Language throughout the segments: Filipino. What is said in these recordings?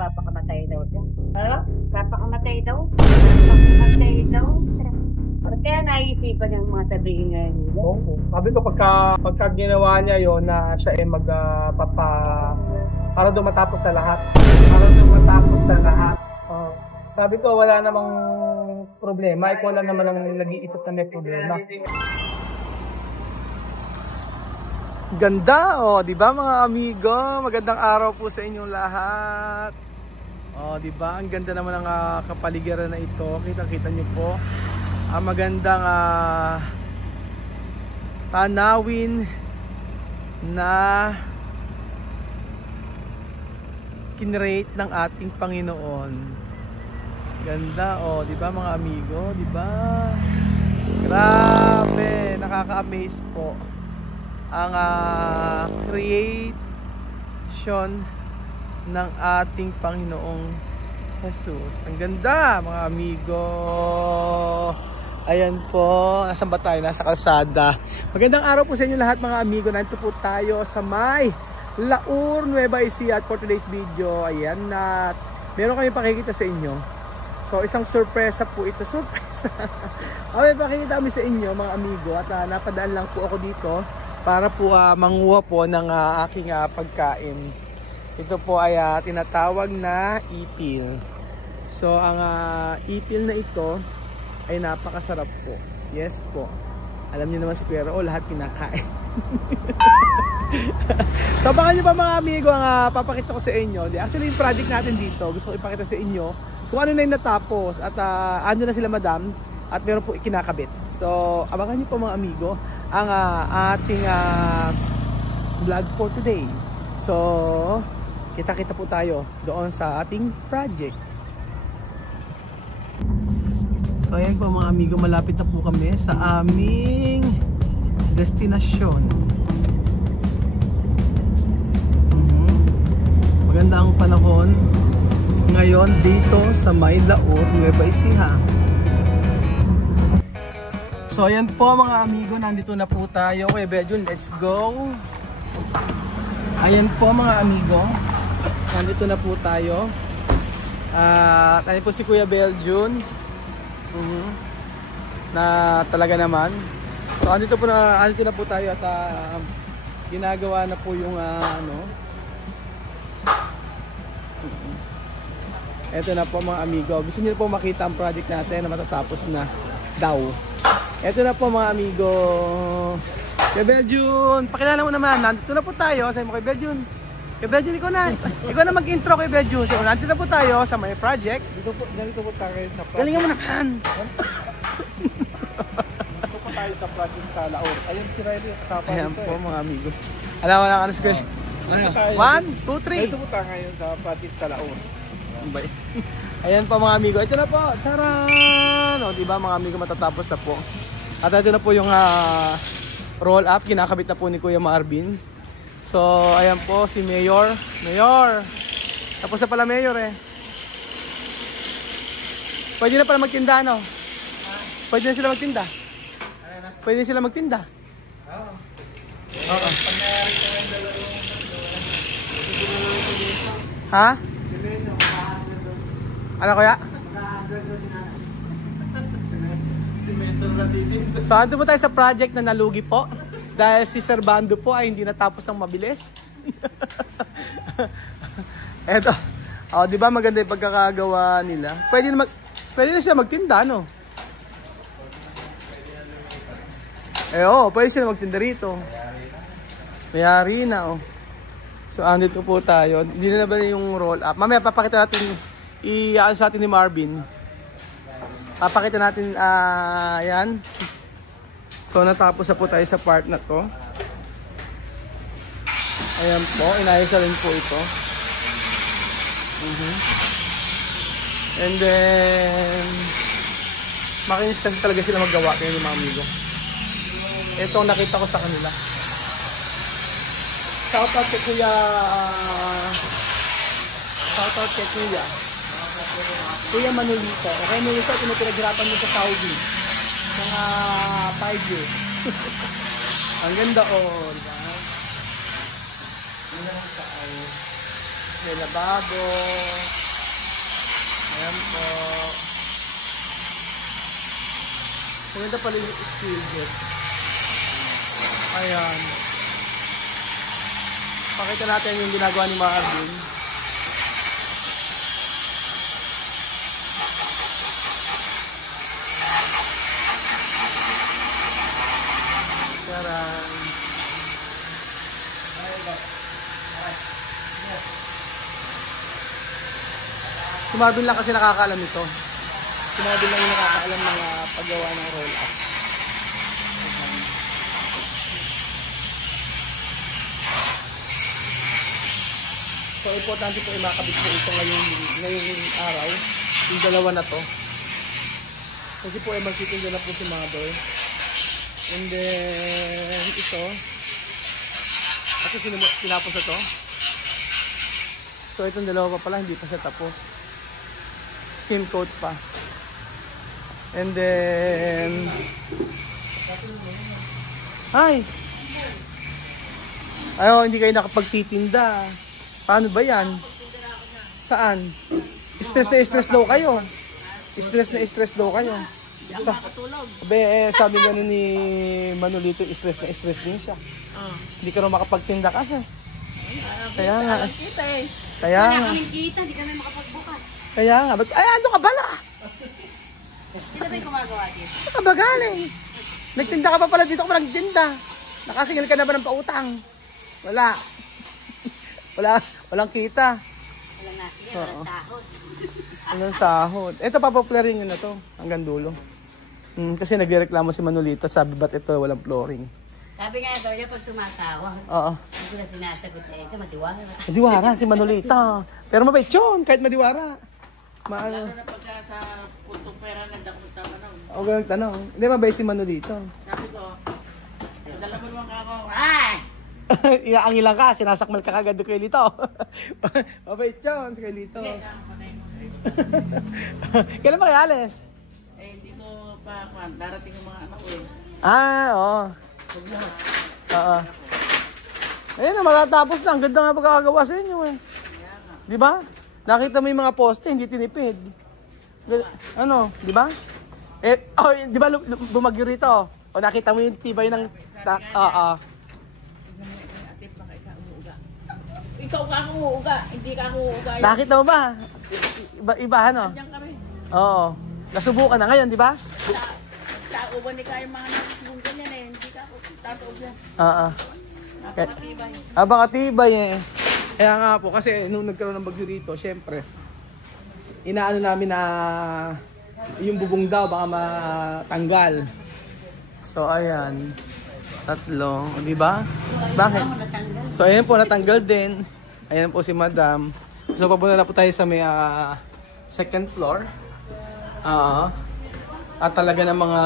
Papakamatay daw siya. Papakamatay daw? Papakamatay daw? Kaya naisipan yung mga sabihin ngayon nila. Oo. Sabi ko pagka ginawa niya yon na siya ay para daw matapos sa lahat. Para daw matapos sa lahat. Oo. Sabi ko wala namang problema. Ikaw lang naman ang nag-iisip na may problema. Ganda, oh, 'di ba mga amigo? Magandang araw po sa inyong lahat. Oh, 'di ba? Ang ganda naman ng kapaligiran na ito. Kita-kita niyo po ang magandang tanawin na kinrate ng ating Panginoon. Ganda, oh, 'di ba mga amigo? 'Di ba? Grabe, nakaka-amaze po ang creation ng ating Panginoong Jesus. Ang ganda mga amigo. Ayan po, nasaan ba tayo? Nasa kalsada. Magandang araw po sa inyo lahat mga amigo. Nandito po tayo sa may Laur, Nueva Ecija. At for today's video, ayan na meron kami pakikita sa inyo. So isang sorpresa po ito. Sorpresa. Okay, pakikita kami sa inyo mga amigo. At napadaan lang po ako dito para po manguha po ng aking pagkain. Ito po ay tinatawag na ipil. So ang ipil na ito ay napakasarap po. Yes po. Alam niyo naman si Kuya Raul, lahat kinakain. So baka nyo pa mga amigo ang papakita ko sa inyo. Actually yung project natin dito, gusto ko ipakita sa inyo kung ano na yung natapos. At ano na sila madam. At meron po ikinakabit. So abangan nyo po mga amigo ang ating vlog for today. So kita-kita po tayo doon sa ating project. So ayan po mga amigo, malapit na po kami sa aming destinasyon. Maganda ang panahon ngayon dito sa may Laur, Nueva Ecija. So ayan po mga amigo, nandito na po tayo. Kuya Beljun, let's go. Ayan po mga amigo, nandito na po tayo. Tayo po si Kuya Beljun. Na talaga naman. So andito na po tayo at ginagawa na po yung Ito na po mga amigo. Gusto niyo po makita ang project natin na matatapos na daw. Ito na po mga amigo. Kuya Beljun, pakilala mo naman. Nandito na po tayo. Sabi mo kay Beljun. Kuya Beljun, ikaw na mag-intro kay Beljun. So nandito na po tayo sa may project. Dito po tayo sa project. Galingan mo naman. Dito po tayo sa project sa Laur. Ayun si Riley. Ayan po mga amigo. Alam mo na ano si Kuya. 1, 2, 3. Dito po tayo ngayon sa project sa Laur. Ayan po mga amigo. Ito na po. Charan! O diba mga amigo, matatapos na po. At ito na po yung roll up. Kinakabit na po ni Kuya Marvin. So ayan po si Mayor. Mayor! Tapos na pala Mayor eh. Pwede na pala magtinda no? Pwede na sila magtinda? Pwede na sila magtinda? Oo. Ha? Ano kaya? So ando po tayo sa project na nalugi po dahil si Sir Bando po ay hindi natapos ng mabilis. Eto. Oh, 'di ba maganda 'yung pagkakagawa nila? Pwede na sila magtinda, no? Pwede sila magtinda rito. Mayari na, oh. So andito po tayo. Hindi na ba yung roll up? Mamaya papakita natin sa atin ni Marvin. Papakita natin yan. So natapos na po tayo sa part na to. Ayan po, inayos na rin po ito. And then makinis kasi talaga sila maggawa kaya ni mga amigo. Ito ang nakita ko sa kanila. Shoutout kay Kuya Kuya Manolito. Okay, Manolito, pinapinaghirapan mo sa Saudi. Mga 5 years. Ang ganda, oh. Diba? May lababo. Ayan po. Maganda pala yung steel jet. Ayan. Pakita natin yung ginagawa ni Marvin. Taran. Si Marvin lang kasi nakakaalam ito. Si Marvin lang yung nakakaalam ng paggawa ng roll up. So importante po ay makabit po ito ngayong araw. Yung dalawa na to. Kasi po ay magtitinda na po si Mother. And then ito. Kasi tinapos na to. So itong dalawa pa pala hindi pa siya tapos. Skim coat pa. And then ay! Ayaw, hindi kayo nakapagtitinda. Paano ba yan? Saan? Stress na stress daw kayo. Stress na stress daw kayo. Sabi gano'n ni Manolito, stress na stress din siya. Hindi ka rin makapagtinda kasi. Kaya nga. Kaya nga. Wala kaming kita, hindi kami makapagbukas. Kaya nga. Ay, ano ka bala? Sino ba yung gumagawa dito? Saan ka ba galing? Nagtinda ka pa pala dito kung nagtinda. Nakasingil ka na ba ng pautang? Wala. Walang kita. Wala nga. Walang sahod. Walang sahod. Ito, papoplaring nyo na to. Hanggang dulo. Kasi nagreklamo si Manolito. Sabi, ba't ito walang flooring? Sabi nga daw niya pag tumatawag. Oo. Hindi ko na sinasagot eh. Ito, madiwara. Madiwara si Manolito. Pero mabait yun, kahit madiwara. Lalo na pagka sa puntong pera ng dakot tama na. O, ganang tanong. Hindi, mabait si Manolito. Sabi ko, dala mo naman ako. Ay! Inaangilan ka, sinasakmal ka kagad kay Lito. Mabait yun si kay Lito. Kailan ba kayo alis? Eh, hindi ko pa, darating yung mga anak ko eh. Oo. Oo. Ayun na, matatapos na. Ang ganda nga pagkakagawa sa inyo eh. Di ba? Nakita mo yung mga poste, hindi tinipid. Ano, di ba? Eh, oh, di ba bumagyo rito? O nakita mo yung tibay ng... Ikaw ka akong uuga, hindi ka akong uuga. Nakita mo ba? Iba ano? Diyan kami. Oo. Nasubukan na ngayon, di ba? Sa uban ni kayo mga nakasubong yan eh. Hindi ka ako tataob yan. Oo. Napakatibay. Katibay eh. Kaya nga po, kasi nung nagkaroon ng bagyo dito, syempre, inaano namin na yung bubong daw baka matanggal. So ayan, 3, di ba? Bakit? So ayan po, natanggal din. Ayan po si Madam. So papunta na po tayo sa may second floor. At talaga ng mga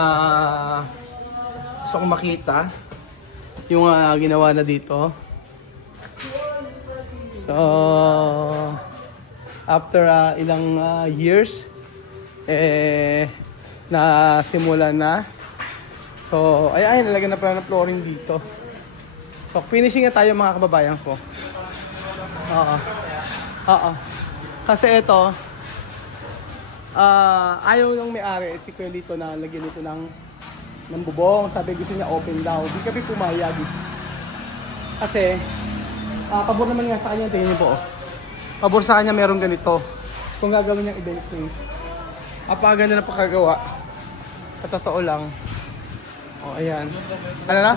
gusto kong makita yung ginawa na dito. So after ilang years na simula na. So ay nalagyan na pala ng flooring dito. So finishing na tayo mga kababayan ko. Kasi ito ayaw ng may-ari si Kuya Lito na lagyan ito ng bubong. Sabi gusto niya open daw. Di kami pumayag. Kasi pabor naman nga sa kanya, tingin po. Pabor sa kanya meron ganito. Kung gagawin niyang event space. Ganda na pagkagawa. Sa totoo lang. O, ayan. Ano na?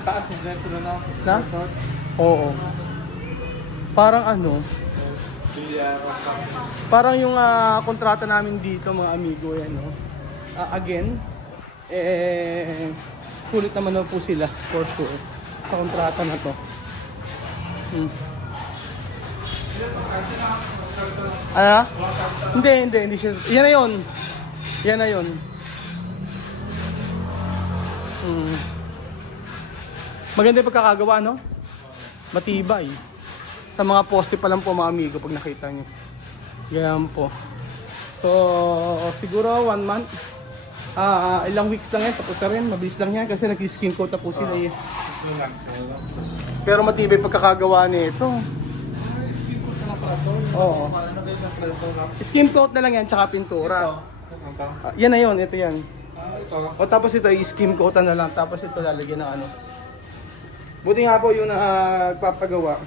Na? Oo. Parang ano? Parang yung kontrata namin dito mga amigo. Yan, no? Again, kulit naman po sila for sure sa kontrata na to. Ano? Hindi siya. Yan na yun. Yan na yun. Maganda yung pagkakagawa, no? Matibay. Sa mga poste pa lang po mga amigo pag nakita nyo. Ganyan po. So, siguro 1 month. Ilang weeks lang yan. Tapos na rin. Mabilis lang yan kasi nag-skin coat na po sila eh. Pero matibay pagkakagawa nito. Oo. Skim coat na lang yan, tsaka pintura. Yan na yun, ito yan. O tapos ito, i-skim coat na lang, tapos ito lalagyan ng ano. Buti nga po yung nagpapagawa.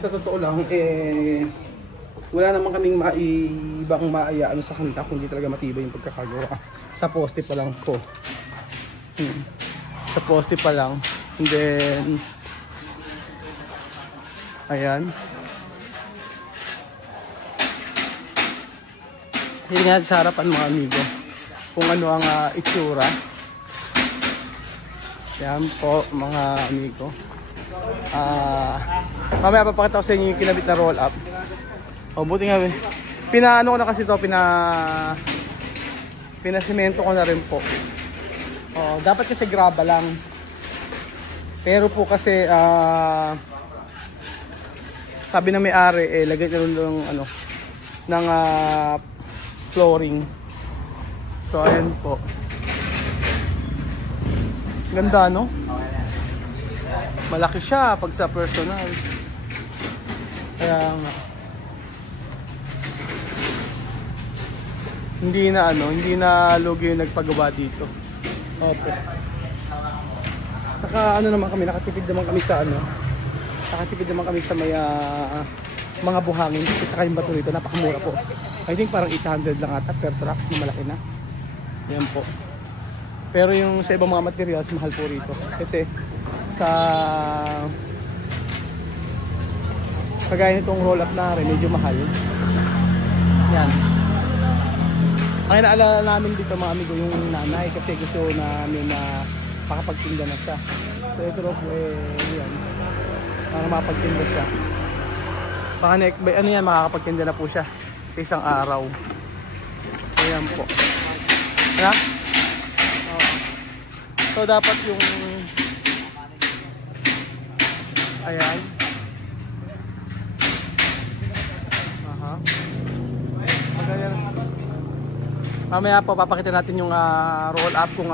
Sa totoo lang, wala naman kaming ibang maayaan sa kanila kung hindi talaga matibay yung pagkakagawa. Sa poste pa lang po. Sa poste pa lang. And then, ayan. Yun nga sa harapan mga amigo. Kung ano ang itsura. Yan po mga amigo. Mamaya papakita ko sa inyo yung kinabit na roll up. O buti nga pinaano ko na kasi ito, pinasemento ko na rin po. O, dapat kasi graba lang. Pero po kasi sabi ng may-ari lagay na rin ng ano ng flooring. So ayan po. Ganda no? Malaki siya pag sa personal. Kaya nga. Hindi na lugi yung nagpagawa dito. Opo. Nakatipid naman kami sa nakatipid naman kami sa may mga buhangin at saka yung bato rito, napakamura po. I think parang 800 lang ata per truck, malaki na. Yan po. Pero yung sa ibang mga materials, mahal po rito. Kasi sa kagaya nitong roll up na rin, medyo mahal. Yan. Ang inaalala namin dito mga amigo yung nanay kasi gusto namin na makapagtinda na siya. So ito po yan. Para makapagtinda siya. Ano yan, makakapagtinda na po siya sa isang araw. Ayan po. Ano? So dapat yung ayan. Aha. Magayon. Mamaya po papakita natin yung roll up kung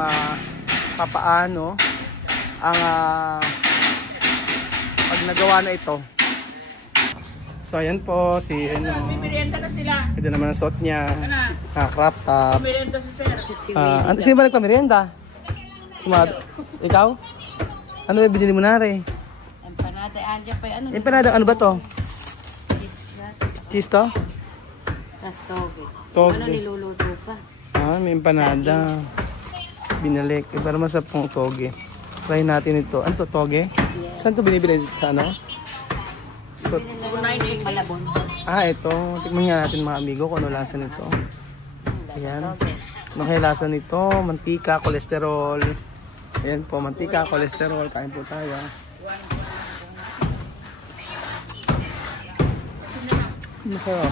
papaano ang pag nagawa na ito. So ayan po si Merienda na sila. Ito naman ang suot niya. Crop top. Merienda sa sir. Sino ba nagpamerienda? Ikaw? Ano ba binili mo na rin? Empanada, andyan pa ano? Empanada, ano ba to? Cheese to? Tas toge. Toge. Ano niluluto pa? May empanada. Binalik. Para masarap pong toge. Try natin ito. Ano to, toge? Yes. Saan to binibili? Sa ano? So, Malabon. ito. Tikman nga natin mga amigo kung ano lasa nito. Ayan. Ano kaya lasa nito? Mantika, kolesterol. Ayan po, mantika, kolesterol. Kain po tayo. Ano kaya?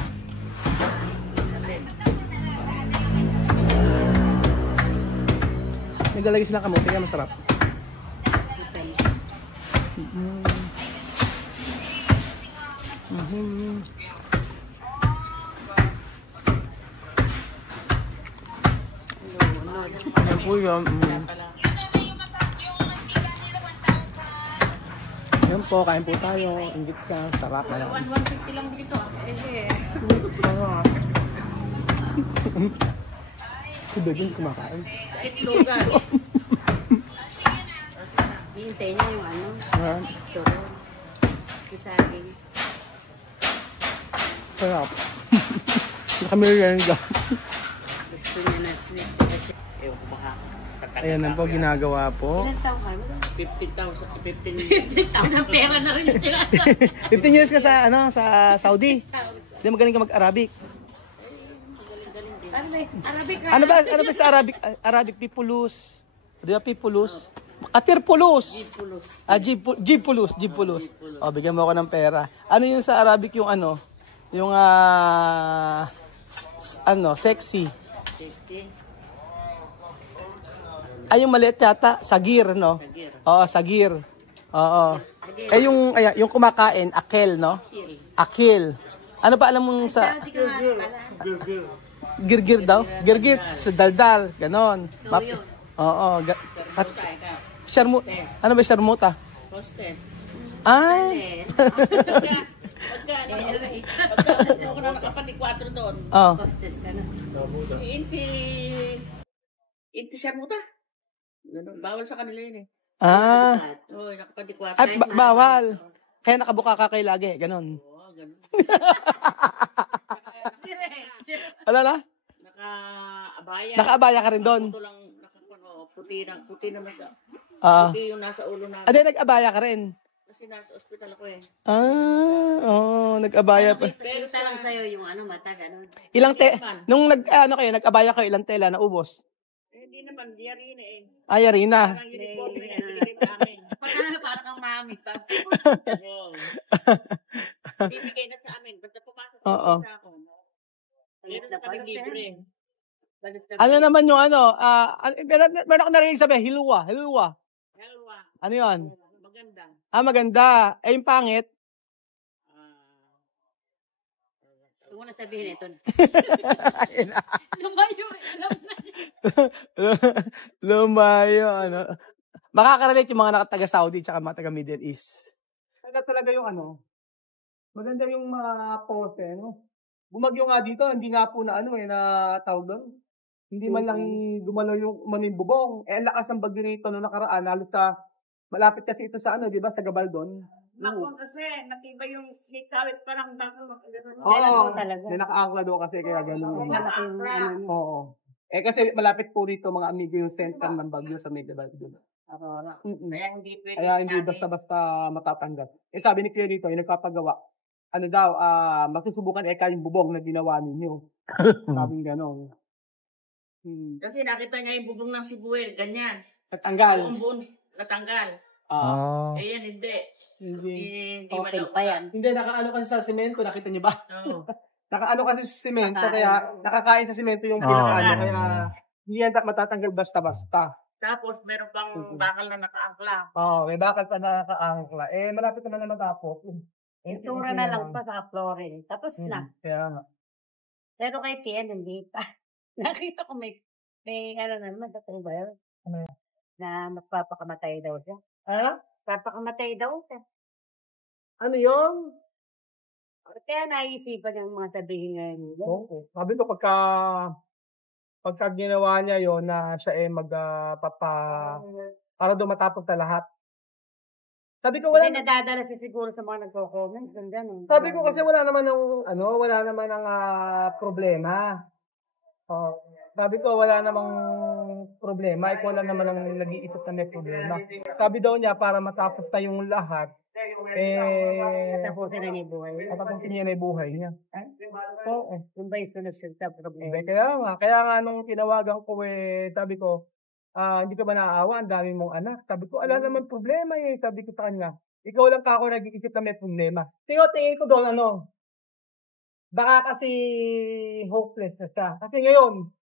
May lalagay sila kamote kaya masarap. Ayan po yun. Ayan po, kain po tayo. Ingit ka, sarap. 150 lang dito. Si Bebin kumakain. Sa itlogan. Hihintay niya yung ano? Ayan. Turo. Kisaging. Sarap. Nakamerienda. Gusto niya na sweet. Ewan ko baka. Ayan na po, ginagawa po. Ilan taon kayo? 50,000. 50,000 pera na rin sila. 15 years ka sa Saudi. Hindi magaling ka mag-Arabic. Ano ba? Arabic ka? Ano ba sa Arabic? Arabic pipulus. Di ba pipulus? Katirpulus. Jipulus. O, bigyan mo ako ng pera. Ano yung sa Arabic yung ano? Yung sexy. Sexy. Ay, yung maliit yata, sagir, no? Sagir. Oo, sagir. Oo. Yung kumakain, akel, no? Akil. Ano ba alam mong sa... Girgir daw? Girgir, sa daldal, ganon. Oo. Ano ba sharmuta? Hostess. Ay! Pagka mo ko na nakapandi-4 doon. Oh. Hostess ka na. Inti siya mo ta. Ganun, bawal sa kanila yun eh. Ah. Oo, nakapandi-4. Ay, bawal. Kaya nakabuka ka kayo lagi, ganon. Oo, ganun. Alala? Naka-abaya. Nakaabaya ka rin doon. Puto lang, puti naman siya. Ah. Puti yung nasa ulo na. Ade, nag-abaya ka rin. Kasi nasa ospital ako eh. Nag-abaya pa. Pero lang sa'yo yung mata, gano'n. Ilang nung nag-abaya kayo, ilang tela na ubos? Hindi naman, di rin eh. Ay, Arina. Parang uniform na binigay sa amin. Parang kang mami pa. Bibigay na sa amin. Basta pumasok Oo. sa ako. Meron na kami libre. Ano naman yung meron ako narinig sabi, hilwa. Helwa. Ano yun? Maganda. Maganda. Eh, yung pangit. Huwag mo na sabihin ito. Ayun na. Lumayo. Lumayo, Makakarelate yung mga taga Saudi tsaka mga taga Middle East. Maganda talaga yung maganda yung mga pose, no? Bumagyo nga dito, hindi nga po na na tawag doon. Hindi man lang gumalaw yung bubong. Ang lakas ng bagyo nito noong nakaraan, halos malapit kasi ito sa di ba, sa Gabaldon. Ako kasi, matibay yung sawit parang bako. Oo, may naka-angkla doon kasi kaya gano'n. Oo. Kasi malapit po rito mga amigo yung center ng bagyo sa Gabaldon. Kaya hindi basta-basta matatanggal. Sabi ni Cleo dito, yung nagpapagawa, masusubukan yung bubong na ginawa ninyo. Sabi gano'n. Kasi nakita niya yung bubong ng Cebu ganyan. Natanggal. Buong natanggal. Yan, hindi. Okay pa yan. Hindi, nakaano kasi sa semento, nakita niyo ba? Oo. Nakaano kasi sa semento, kaya nakakain sa semento yung pinakaano, kaya hindi yan matatanggal basta-basta. Tapos, meron pang bakal na nakaangkla. May bakal pa na nakaangkla. Malapit naman na matapos. Itura na lang pa sa flooring. Tapos na. Kaya nga. Pero kay Tia, hindi pa. Nakita ko may naman, tatong ba yun? Ano? Na magpapakamatay daw siya. Papakamatay daw siya. Ano yun? Kaya naisipan yung mga sabihin ngayon. Oo. Sabi ko pagka ginawa niya yon na siya para daw matapos na lahat. Sabi ko wala. Hindi nadadala siya siguro sa mga nagko-comments. Sabi ko kasi wala naman ng problema. Sabi ko wala namang problema. Ikaw lang naman ang nag-iisip na may problema. Sabi daw niya para matapos na yung lahat. Tapusin na niya buhay. Tapusin niya na yung buhay niya. Oo. Yung ba yung solusyon sa problema? Kaya nga nung tinawagan ko sabi ko, hindi ka ba naaawa? Ang dami mong anak. Sabi ko, ala naman problema eh. Sabi ko sa kanya, ikaw lang ka ako nag-iisip na may problema. Tingin ko doon baka kasi hopeless na siya. Kasi ngayon,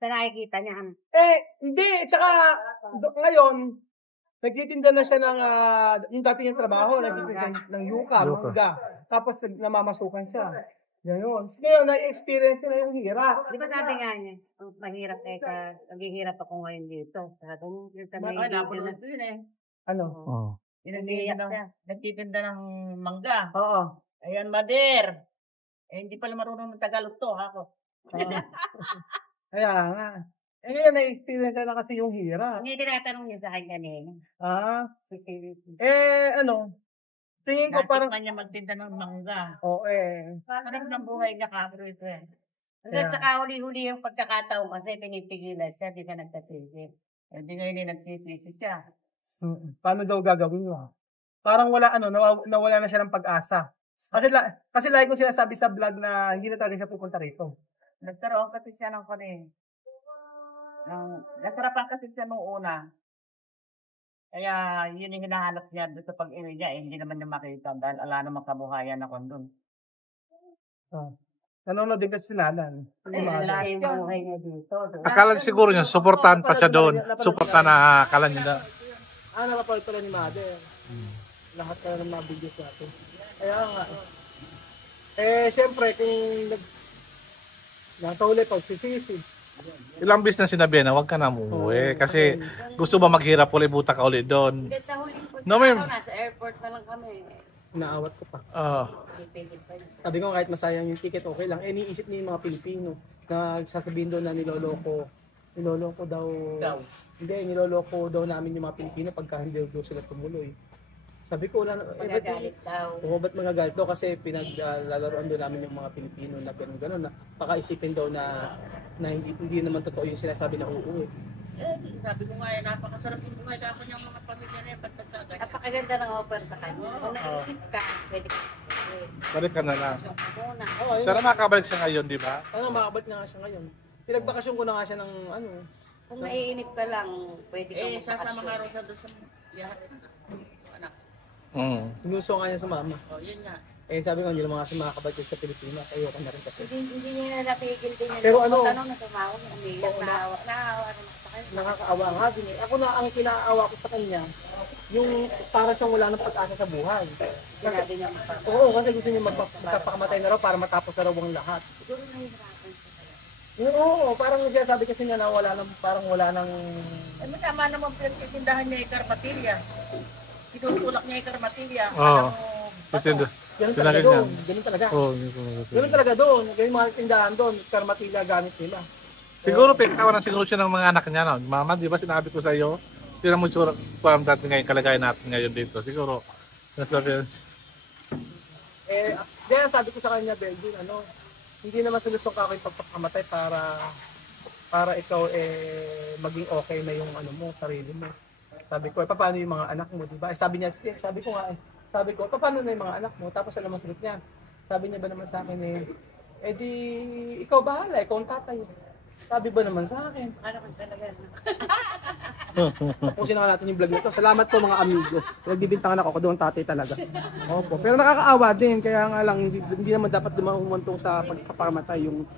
sa nakikita niya. hindi. Tsaka, ngayon, nagtitinda na siya ng, yung dati niyang trabaho, nagtitinda ng yuka, mangga. Tapos, namamasukan siya. Ngayon, na-experience na yung hirap. Di ba sabi nga niya, mahirap naghihirap ako ngayon dito. Sabi niya, napanood ko yun eh. Ano? Nagtitinda ng mangga. Oo. Ayan, Mader. Hindi pala marunong ng Tagalog to, ako. Kaya nga. Ngayon, na-experience na kasi yung hirap. Hindi tinatanong niya sa akin kanina. Tingin ko parang... Natikman niya magtinda ng mangga. Oo Parang ng buhay niya kapro ito eh. Hanggang sa kahuli-huli yung pagkakataon kasi pinipigilan siya, di ka nagsasisi. Hindi ngayon nagsisisi siya. Paano daw gagawin mo? Parang wala nawala na siya ng pag-asa. Kasi lagi kong sinasabi sa vlog na hindi na talaga siya pupunta rito. Nagkaroon kasi siya ng nasarapan kasi siya nung una. Kaya yun yung hinahanap niya doon sa pag-iwi niya. Hindi naman niya makita dahil ala naman kabuhayan ako doon. Nanonood din kasi sila nan. Wala yung buhay niya dito. Akala siguro niya, supportahan pa siya doon. Supportahan na akala niya. Napapalad pala ni Mother. Lahat pala ng mga videos natin. Kaya nga. Siyempre, kung nasa uli pagsisisi. Ilang beses na sinabi na huwag ka na umuwi. Kasi gusto ba maghirap ulit, buta ka ulit doon. Hindi, sa huling punta No, ma'am. nasa airport na lang kami. Inaawat ko pa. Pipigil pa yun. Sabi ko kahit masayang yung ticket, okay lang. Iniisip niyo yung mga Pilipino na sasabihin doon na niloloko daw. Hindi, niloloko daw namin yung mga Pilipino pagka hindi daw sila tumuloy. Sabi ko, wala na. Magagalit daw. Oo, ba't magagalit daw? Kasi pinaglalaroan doon namin yung mga Pilipino na gano'n-gano'n. Na baka isipin daw na hindi naman totoo yung sinasabi na uuwi. Sabi ko nga, napakasarap yung buhay dapat yung mga pamilya na yan. Ba't nagkagaya? Napakaganda ng offer sa kanya. Kung naisip ka, pwede ka. Balik ka na lang. Muna. Oo, ayun. Sana makakabalik siya ngayon, di ba? Ano, makakabalik na nga siya ngayon. Pinagbakasyon ko na nga siya ng ano. Kung naiinip ka lang, pwede ka Sasama nga rin siya doon sa yahat. Anak. Gusto nga niya sa mama. Yun nga. Sabi ko, hindi naman nga siya makakabalik sa Pilipinas. Ayoko na rin kasi. Hindi niya napigil din niya. Pero ano? Tanong na tumawag, umiyak, naawa rin ako sa kanya. Nakakaawa nga din eh. Ako na ang kinaawa ko sa kanya, yung para siyang wala ng pag-asa sa buhay. Sinabi niya magpapalala. Oo, kasi gusto niya magpapakamatay na raw para matapos na raw ang lahat. Siguro nahihirapan siya kaya. Oo, parang sabi kasi niya na parang wala nang... Tama naman pinagtitindahan niya yung karmatilya. Tinutulak niya yung karmatilya. Oo. Ganun talaga doon. Ganun talaga. Oo. Ganun talaga doon. Ganun mga tindahan doon. Karmatila gamit nila. Siguro pinakawalan siguro siya ng mga anak niya. No? Mama, di ba sinabi ko sa iyo? Sila mo siguro parang dati ngayon, kalagayan natin ngayon dito. Siguro. Nasabi Kaya sabi ko sa kanya, Belvin, hindi naman solusyon ka ako yung pagpapakamatay para ikaw maging okay na yung sarili mo. Sabi ko, paano yung mga anak mo, di ba? Sabi niya, sabi ko, paano na yung mga anak mo? Tapos alam mo sagot niya. Sabi niya ba naman sa akin di ikaw bahala, ikaw ang tatay. Sabi ba naman sa akin? Ano ka talaga? Tapusin na natin yung vlog nito. Salamat po mga amigo. Nagbibintangan ako doon tatay talaga. Opo. Pero nakakaawa din. Kaya nga lang, hindi naman dapat dumahumantong sa pagkapamatay yung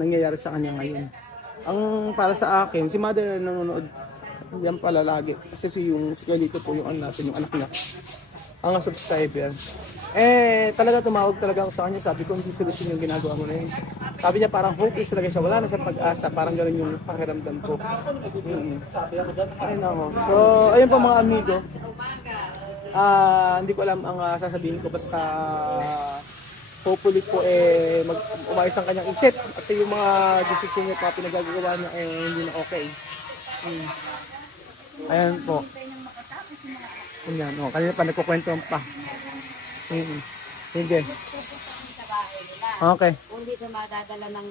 nangyayari sa kanya ngayon. Ang para sa akin, si mother nanonood yan pala lagi. Kasi si Kelito po yung anak niya. Ang subscriber. Talaga tumawag talaga ako sa kanya. Sabi ko, hindi solusyon yung ginagawa mo na yun. Sabi niya parang hopeless talaga siya. Wala na siya pag-asa. Parang gano'n yung pakiramdam ko. Ay nako. So, ayun po mga amigo. Hindi ko alam ang sasabihin ko. Basta hopefully po umayos ang kanyang isip. At yung mga decision niya at pinagagawa niya hindi na okay. Ayan po. Ayan, kanina pa nagkukwento pa. Sige. Okay. Kung di ka madadala ng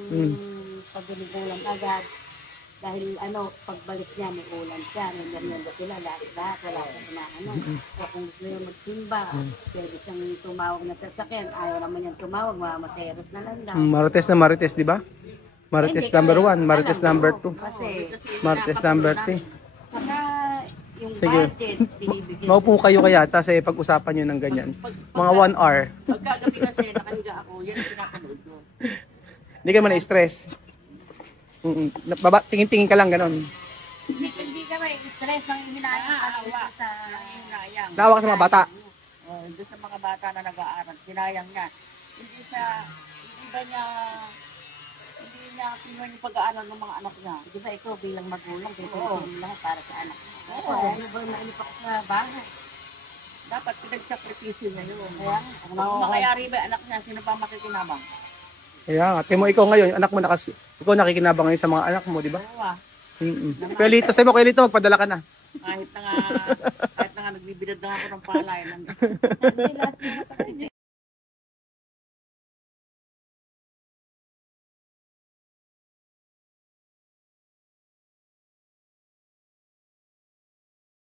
paggugulang agad, dahil pagbalik niya may ulan siya, may merienda sila, lahat, wala ka na O kung gusto niya magsimba, pwede siyang tumawag na sasakyan, ayaw naman niyang tumawag, mamaseros na lang daw. Marites, di ba? Marites number 1, Marites number 2, Kasi, Marites number 3. saka yung Sige. budget, binibigyan. Maupo kayo kaya, tapos pag-usapan nyo ng ganyan. Mga 1 hour. Pagkagabi kasi nakahiga ako, yan ang pinapanood ko. Hindi ka man na-stress. Tingin-tingin ka lang, ganon. Hindi ka may stress ng hinayang sa Sinayang. Naawa ka sa mga bata. Doon sa mga bata na nag-aaral, sinayang niya. Hindi niya kinuha yung pag-aaral ng mga anak niya. Di ba ikaw bilang magulang, Oo. pwede lahat para sa anak mo. Oo. Ano ba nailipak sa bahay? Dapat pinagsakripisyo niya yun. Kaya, Kung makayari ba anak niya, sino pa makikinabang? Kaya nga, mo ikaw ngayon, anak mo ikaw nakikinabang ngayon sa mga anak mo, di ba? Oo ah. Kelito, sabi mo, Kelito, magpadala ka na. Kahit na nga nagbibilad na ako ng palay. hindi lahat ng mga